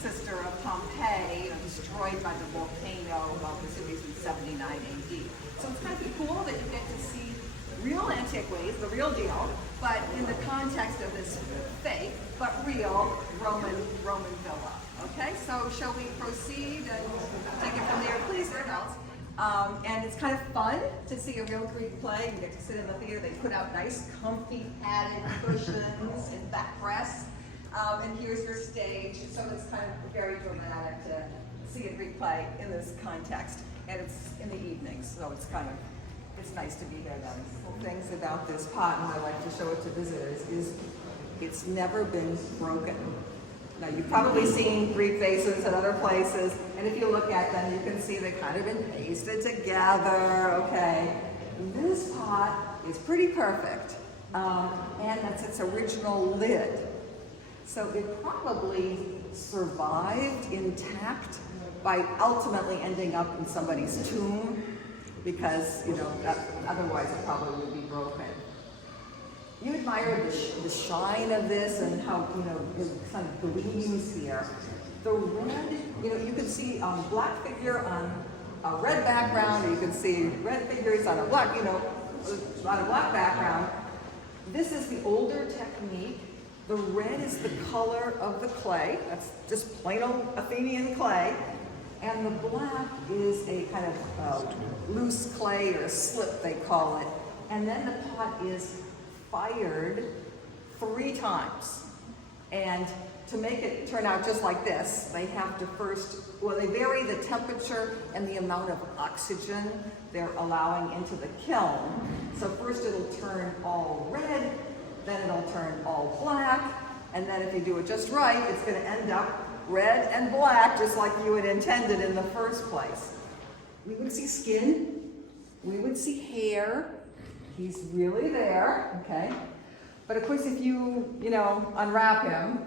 sister of Pompeii, destroyed by the volcano of Vesuvius in 79 AD. So it's kind of cool that you get to see real antiquities, the real deal, but in the context of this fake but real Roman villa. Okay, so shall we proceed and take it from there, please, adults? And it's kind of fun to see a real Greek play. You get to sit in the theater. They put out nice, comfy, padded cushions and backrests. And here's your stage. So it's kind of very dramatic to see a Greek play in this context. And it's in the evenings, so it's nice to be here then. Things about this pot, and I like to show it to visitors, is it's never been broken. Now, you've probably seen Greek vases at other places, and if you look at them, you can see they've kind of been pasted together, okay? This pot is pretty perfect, and that's its original lid. So it probably survived intact by ultimately ending up in somebody's tomb, because, otherwise it probably would be broken. You admire the shine of this and how, it kind of gleams here. The red, you can see a black figure on a red background, or you can see red figures on a black, on a black background. This is the older technique. The red is the color of the clay. That's just plain old Athenian clay. And the black is a kind of loose clay, or a slip, they call it. And then the pot is fired 3 times. And to make it turn out just like this, they have to they vary the temperature and the amount of oxygen they're allowing into the kiln. So first it'll turn all red, then it'll turn all black, and then if you do it just right, it's going to end up red and black, just like you had intended in the first place. We would see skin, we would see hair. He's really there, okay? But of course, if you, unwrap him,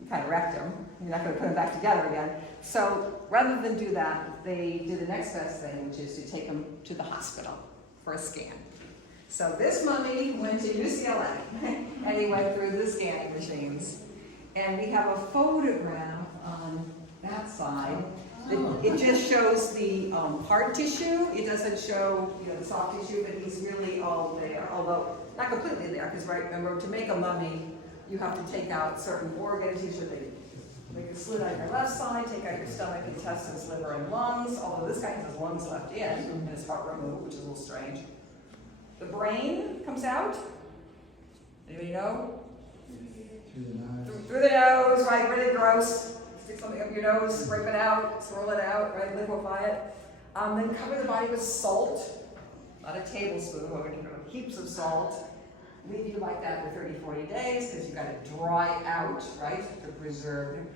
you kind of wrecked him. You're not going to put him back together again. So rather than do that, they did the next best thing, which is to take him to the hospital for a scan. So this mummy went to UCLA, and he went through the scanning machines. And we have a photograph on that side. It just shows the hard tissue. It doesn't show the soft tissue, but he's really all there, although not completely there, because remember, to make a mummy, you have to take out certain organs. Usually they make a slit on your left side, take out your stomach, intestines, liver, and lungs, although this guy has his lungs left in and his heart removed, which is a little strange. The brain comes out. Anybody know? Through the nose, right? Really gross. Stick something up your nose, scrape it out, swirl it out, right? Liquefy it. Then cover the body with salt, not a tablespoon, but heaps of salt. Leave you like that for 30, 40 days, because you've got to dry out, right, to preserve them.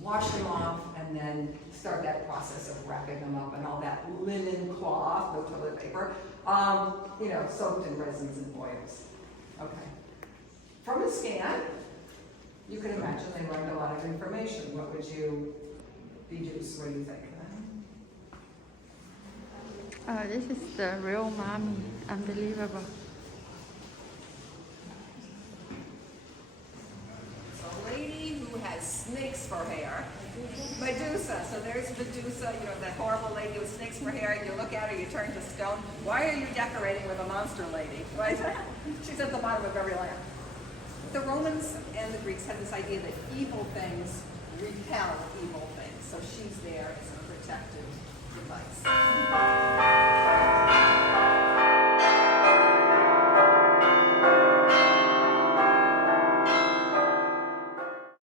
Wash them off, and then start that process of wrapping them up and all that linen cloth, no toilet paper, soaked in resins and oils. Okay. From the scan, you can imagine they learned a lot of information. What would you deduce? What do you think? This is the real mummy. Unbelievable. So a lady who has snakes for hair, Medusa. So there's Medusa, that horrible lady with snakes for hair, and you look at her, you turn to stone. Why are you decorating with a monster lady? Right? She's at the bottom of every lamp. The Romans and the Greeks had this idea that evil things repel evil things. So she's there as a protective device.